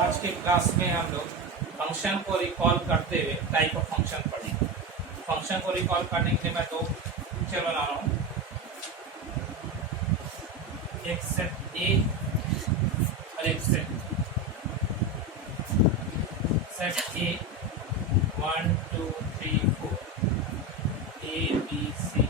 आज के क्लास में हम लोग फंक्शन को रिकॉल करते हुए टाइप ऑफ फंक्शन पढ़ेंगे। फंक्शन को रिकॉल करने के लिए मैं दो पिक्चर बना रहा हूँ, एक सेट ए और एक set A 1 2 3 4 A B C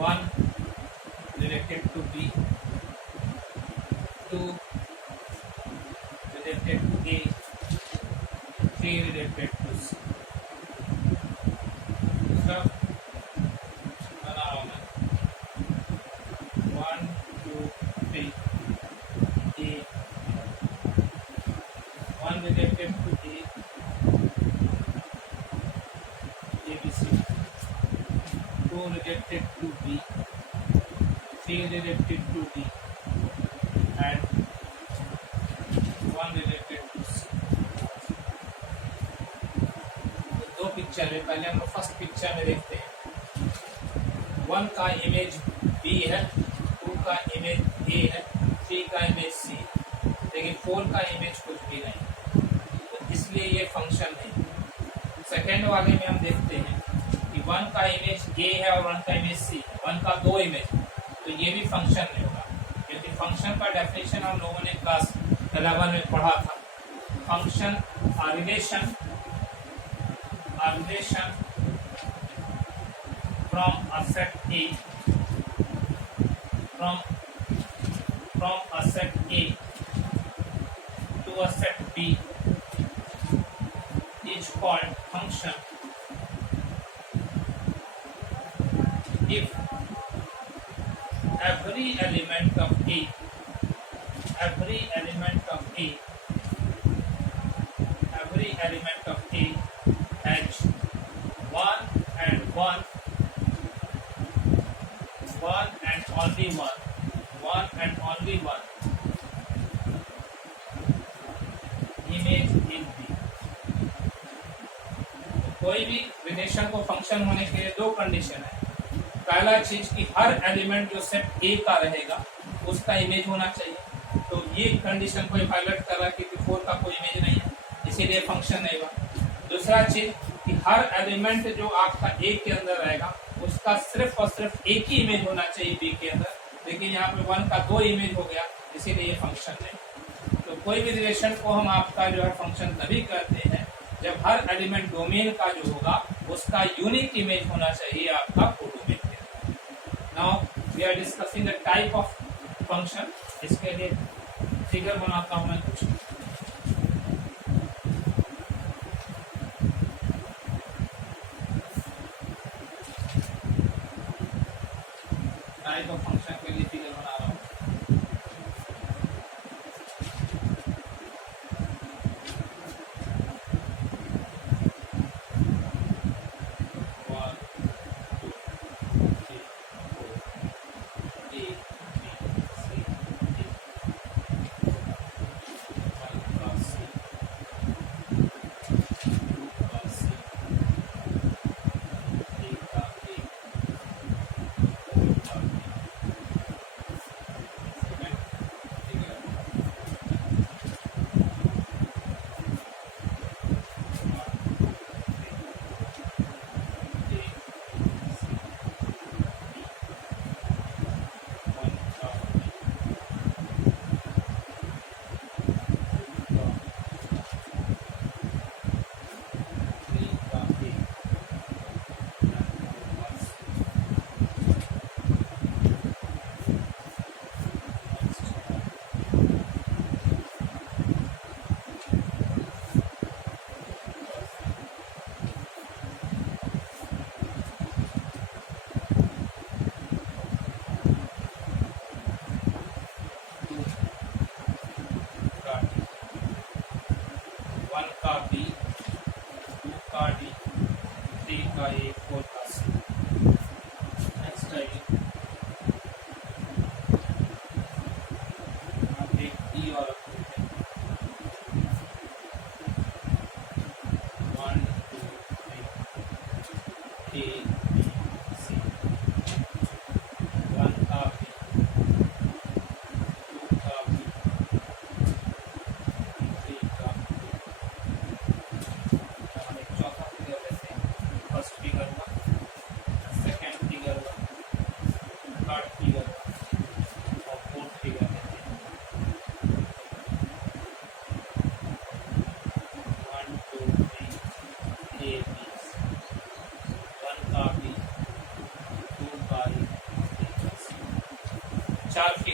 1 related to B, 2 related to A, 3 related to C. दूसरा बना रहा हूँ मैं 1 2 3 A, 1 related to A, ABC, 2 related to B, 3 related to D, and 1 related to C. तो दो picture में पहले हम लोग फर्स्ट पिक्चर में देखते हैं। 1 का इमेज B है, 2 का इमेज A है, 3 का इमेज C, लेकिन 4 का इमेज कुछ भी नहीं, तो इसलिए ये फंक्शन नहीं। सेकेंड वाले में हम देखते हैं कि 1 का इमेज A है और 1 का इमेज C है, 1 का दो इमेज, तो ये भी फंक्शन नहीं होगा, क्योंकि फंक्शन का डेफिनेशन हम लोगों ने क्लास 11 में पढ़ा था। Function relation from a set A from a set A to a set B is called function if every element of A has one and only one image in B। कोई भी relation को function होने के लिए दो condition है। पहला चीज कि हर एलिमेंट जो सेट ए का रहेगा उसका इमेज होना चाहिए, तो ये कंडीशन को वायलेट कर रहा है क्योंकि 4 का कोई इमेज नहीं है, इसीलिए फंक्शन नहीं होगा। दूसरा चीज कि हर एलिमेंट जो आपका ए के अंदर रहेगा उसका सिर्फ और सिर्फ एक ही इमेज होना चाहिए बी के अंदर, लेकिन यहाँ पे 1 का दो इमेज हो गया, इसीलिए ये फंक्शन नहीं। तो कोई भी रिलेशन को हम आपका जो है फंक्शन तभी करते हैं जब हर एलिमेंट डोमेन का जो होगा उसका यूनिक इमेज होना चाहिए आपका कोडोमेन के अंदर। Now we are discussing the type of function. इसके लिए फिगर बनाता हूं मैं कुछ। टाइप ऑफ फंक्शन के लिए फिगर बना रहा हूं।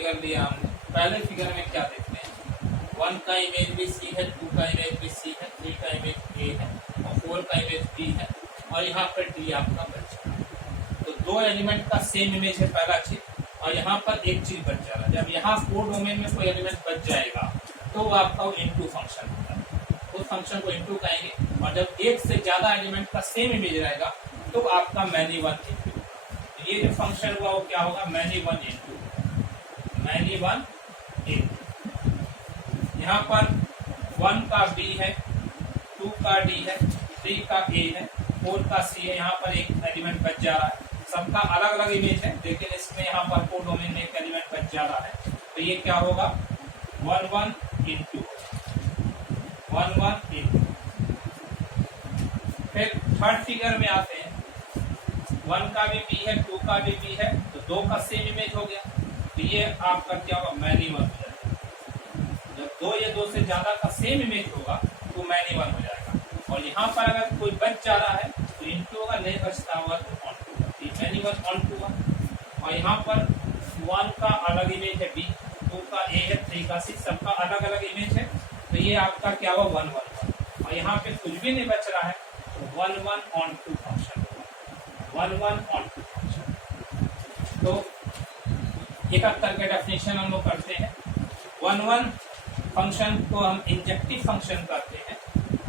फिगर लिया हमने। पहले फिगर में क्या देखते हैं, 1 का इमेज भी सी है, 2 का इमेज भी सी है, 3 का इमेज ए है और 4 का इमेज बी है और यहाँ पर डी आपका बच रहा है। तो दो एलिमेंट का सेम इमेज है पहला चीज, और यहाँ पर एक चीज बच जा रहा है। जब यहाँ 4 डोमेन में कोई एलिमेंट बच जाएगा तो वो आपका इनटू फंक्शन होगा, उस फंक्शन को इनटू कहेंगे। और जब एक से ज्यादा एलिमेंट का सेम इमेज रहेगा तो आपका मैनी वन इनटू। तो ये जो फंक्शन हुआ वो क्या होगा, many one into, many one into. यहाँ पर 1 का बी है, 2 का डी है, 3 का ए है, 4 का सी है। यहाँ पर एक एलिमेंट बच जा रहा है, सबका अलग अलग इमेज है लेकिन इसमें यहाँ पर 4 डोमेन में एक एलिमेंट बच जा रहा है। तो ये क्या होगा, 1 1 इनटू 1 1 इनटू। फिर थर्ड फिगर में आते हैं, 1 का भी बी है, 2 का भी बी है, तो 2 का सेम इमेज हो गया। तो ये आपका क्या होगा, मैनी वन हो जाएगा। जब 2 या 2 से ज्यादा का सेम इमेज होगा तो मैनी वन हो जाएगा। और यहाँ पर अगर कोई बच जा रहा है तो इनटू होगा, नहीं बचता हुआ तो ऑन टू होगा, मैनी वन ऑन टू हुआ। और यहाँ पर 1 का अलग इमेज है बी, 2 का ए है, 3 का सी, सबका अलग अलग इमेज है। तो ये आपका क्या हुआ, 1 1 1। और यहाँ पे कुछ भी नहीं बच रहा है तो 1 1 ऑन टू फंक्शन होगा, 1 1 ऑन टू फंक्शन। तो एक एक करके डेफिनेशन हम लोग करते हैं। 1 1 फंक्शन को हम इंजेक्टिव फंक्शन करते हैं।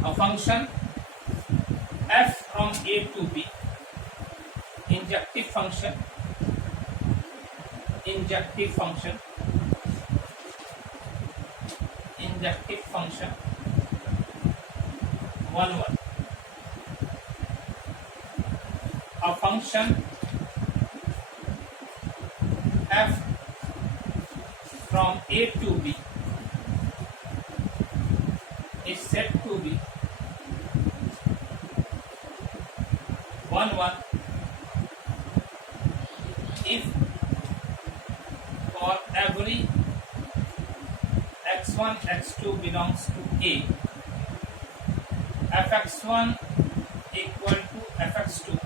और function f from a to b, injective function, injective function, injective function 1 1। a function f from a to b is said to be 1 1 if for every x1 x2 belongs to a, fx1 equal to fx2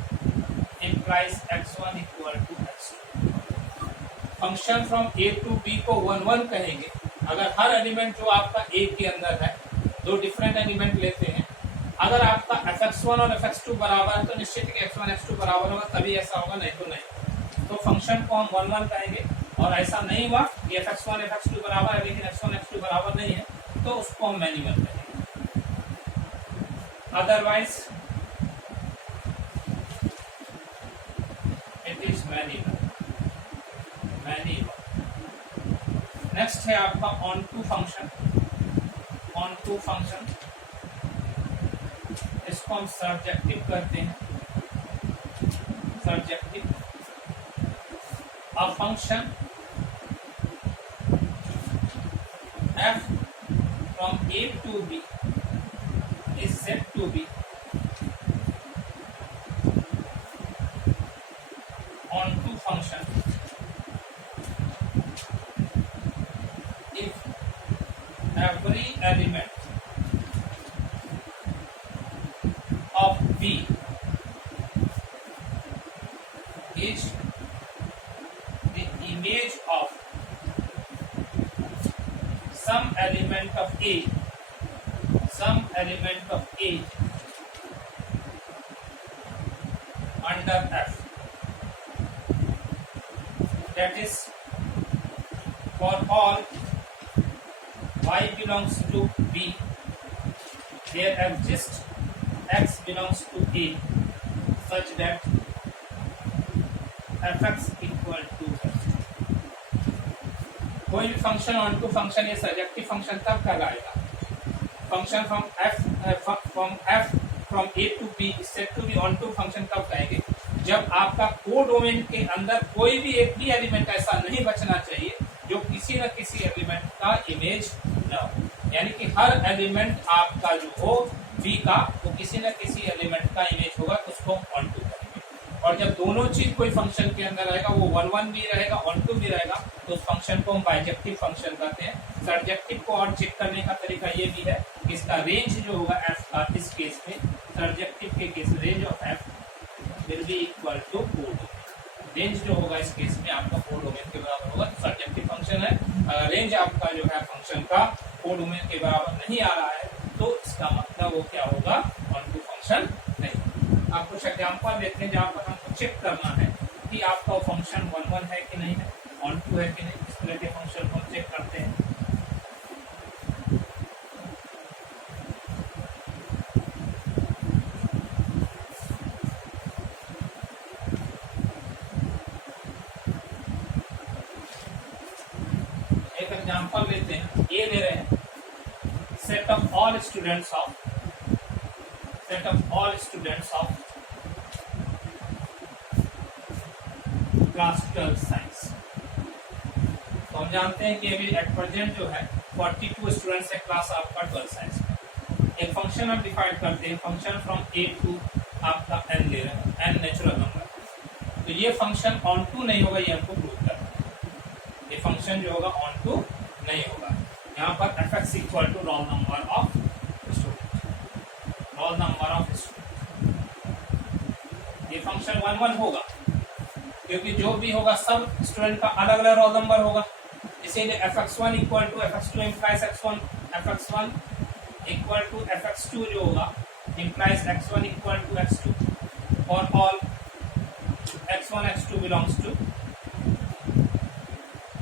implies x1 equal to x2। Function from A to B को 1 1 कहेंगे अगर हर element जो आपका ए के अंदर है, दो different element लेते हैं, अगर आपका fx1 और fx2 बराबर है तो निश्चित है x1 x2 बराबर होगा, तभी ऐसा होगा, नहीं तो नहीं। तो फंक्शन को हम 1 1 कहेंगे। और ऐसा नहीं हुआ कि fx1 fx2 बराबर है लेकिन x1 x2 बराबर नहीं है तो उसको हम मैनी वन कहेंगे। Otherwise it is many one, many one. Next है आपका onto function, onto function, इसको हम सर्जेक्टिव करते हैं, surjective. A function f from a to b is said to be onto function if every element of b is the image of some element of A, some element of A under F. That is, for all y belongs to B, there exists x belongs to A, such that fx equal to x. कोई भी function onto function या surjective function तब कहलाएगा, function from f from a to b is said to be onto function कब कहेंगे, जब आपका को डोमेन के अंदर कोई भी एक भी एलिमेंट ऐसा नहीं बचना चाहिए जो किसी न किसी एलिमेंट का इमेज न हो। यानी कि हर एलिमेंट आपका जो हो b का वो किसी न किसी एलिमेंट का इमेज होगा, तो उसको ऑन टू करेंगे। और जब दोनों चीज कोई फंक्शन के अंदर रहेगा, वो 1 1 भी रहेगा, ऑन टू भी रहेगा, तो उस फंक्शन को हम बाइजेक्टिव फंक्शन कहते हैं। सर्जेक्टिव को और चेक करने का तरीका ये भी है, इसका रेंज जो होगा f का, इस केस में सर्जेक्टिव के case range of f will be equal to 4 domain. Range जो होगा इस केस में आपका कोडोमेन के बराबर होगा। तो सर्जेक्टिव फंक्शन है, अगर रेंज आपका जो है फंक्शन का कोडोमेन के बराबर नहीं आ रहा है तो इसका मतलब वो क्या होगा, ऑन टू फंक्शन नहीं। आप कुछ एग्जाम्पल देते हैं जहाँ पर हमको चेक करना है कि आपका फंक्शन 1 है कि नहीं है, ऑन टू है कि नहीं। इस तरह के फंक्शन को चेक करते हैं। एक एग्जाम्पल लेते हैं, ये ले रहे हैं set of all students of class 12 science. तो हम जानते हैं कि अभी एट प्रेजेंट जो है 42 स्टूडेंट्स है क्लास आपका 12 साइंस में। एक फंक्शन हम डिफाइन करते हैं, फंक्शन फ्रॉम ए टू आपका एन ले रहे हैं, एन नेचुरल नंबर। तो ये फंक्शन ऑन टू नहीं होगा, ये हमको प्रूव करना है। ये फंक्शन जो होगा ऑन टू नहीं होगा। यहाँ पर fx equal to roll number of student, roll number of student. ये फंक्शन 1 होगा क्योंकि जो भी होगा सब स्टूडेंट का अलग अलग रोल नंबर होगा। इसीलिए fx1 equal to fx2 implies x1, fx1 equal to fx2 जो होगा implies x1 equal to x2 for all x1 x2 belongs to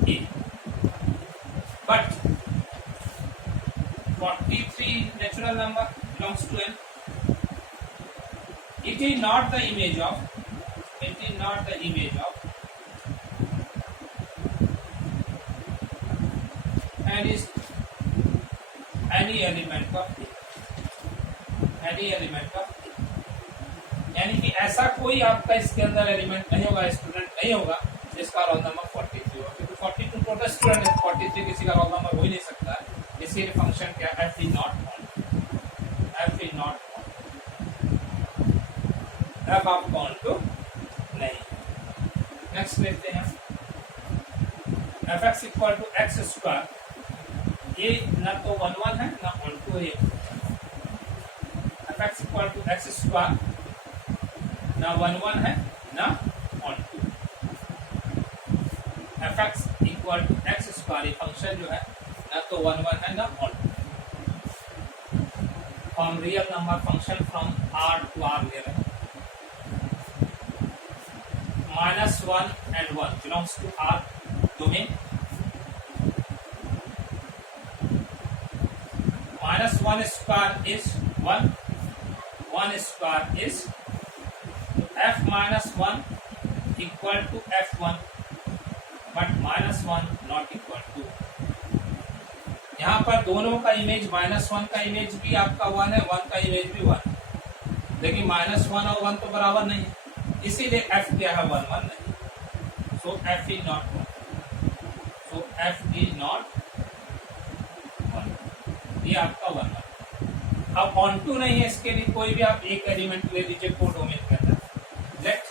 A। But 43 natural number belongs to N. It is not the image of any element of A. यानी कि ऐसा कोई आपका इसके अंदर element नहीं होगा, स्टूडेंट नहीं होगा जिसका रोल नंबर 43 होगा, क्योंकि 42 टोटल स्टूडेंट है, 43 किसी का रोल नंबर हो ही नहीं सकता है। इसीलिए फंक्शन क्या है, f is not on, f आपका ऑन टू नहीं। नेक्स्ट लेते हैं fx equal to x square. ये ना तो 1 है ना ऑन टू है। fx equal to x square ना 1 है ना onto. fx equal to x square function जो है ना तो 1 है ना onto. From real number function from R to R ले रहे हैं। -1 and 1 belongs to R domain। -1 square is 1 square is f minus 1 equal to f1 but -1 not equal to। यहाँ पर दोनों का इमेज -1 का इमेज भी आपका 1 है, 1 का इमेज भी 1 है, लेकिन -1 और 1 तो बराबर नहीं है, इसीलिए f क्या है 1 नहीं। सो f is not 1, so f is not 1, ये आपका 1। अब ऑन टू नहीं है, इसके लिए कोई भी आप एक एलिमेंट ले लीजिए कोडोमेन के अंदर। Let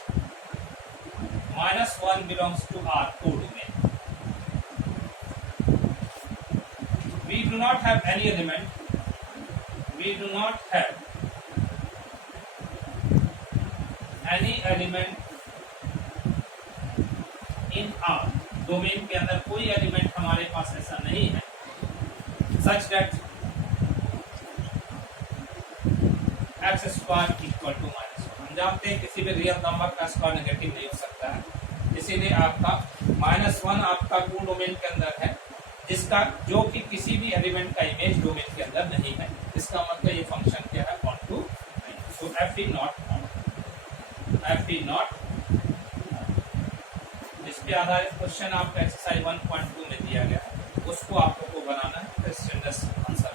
-1 belongs to R codomain. We do not have any element, in R domain के अंदर कोई एलिमेंट हमारे पास ऐसा नहीं है such that x square equal to -1। हम जानते हैं किसी भी रियल नंबर का स्क्वायर नेगेटिव नहीं हो सकता है, इसीलिए आपका -1 आपका कोड डोमेन के अंदर है, जिसका जो कि किसी भी एलिमेंट का इमेज डोमेन के अंदर नहीं है। इसका मतलब ये फंक्शन क्या है, ऑन टू नहीं। सो f is not on, f is not। इस पे आधारित क्वेश्चन आपका एक्सरसाइज 1.2 में दिया गया है, उसको आप लोगों को बनाना है, क्वेश्चन आंसर